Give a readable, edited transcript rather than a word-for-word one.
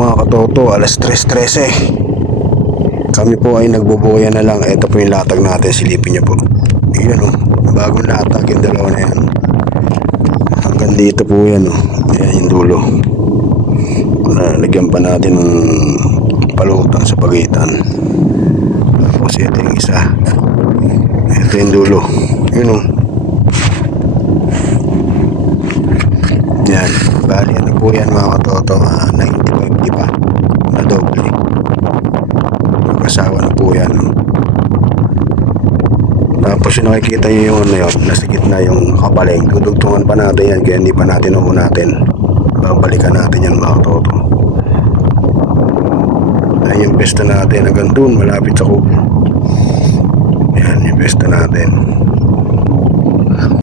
mga katoto, alas 3:13. Kami po ay nagbubuya na lang. Ito po yung latag natin, silipin niyo po. Ayan o, bagong latag yung dalawa na yan. Hanggang dito po yan o. Ayan yung dulo. Lagyan pa natin ng palutan sa pagitan. Tapos ito yung isa. Ito yung dulo. Yun o. Yan. Bali ano po yan mga katoto. 90-50 pa. Na doble. Magkasawa na po yan. Tapos yung nakikita nyo yung ano yun, nasa gitna yung kapaling. Dudugtungan pa natin yan, kaya hindi pa natin natin. Babalikan natin yan mga katoto. Ay yung pesta natin hanggang dun, malapit sa kubo. Yan yung pesta natin.